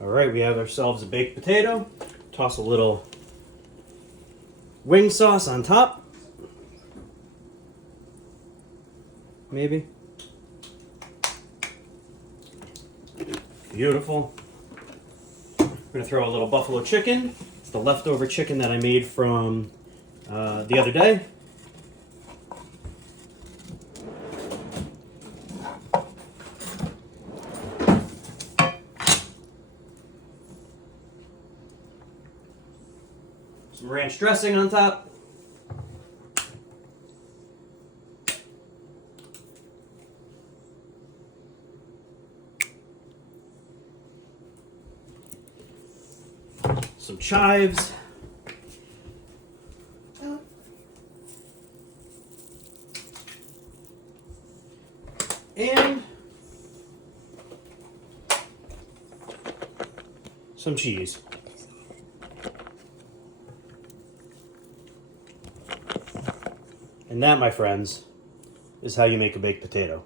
All right, we have ourselves a baked potato. Toss a little wing sauce on top. Maybe. Beautiful. I'm gonna throw a little buffalo chicken. It's the leftover chicken that I made from the other day. Some ranch dressing on top. Some chives. And some cheese. And that, my friends, is how you make a baked potato.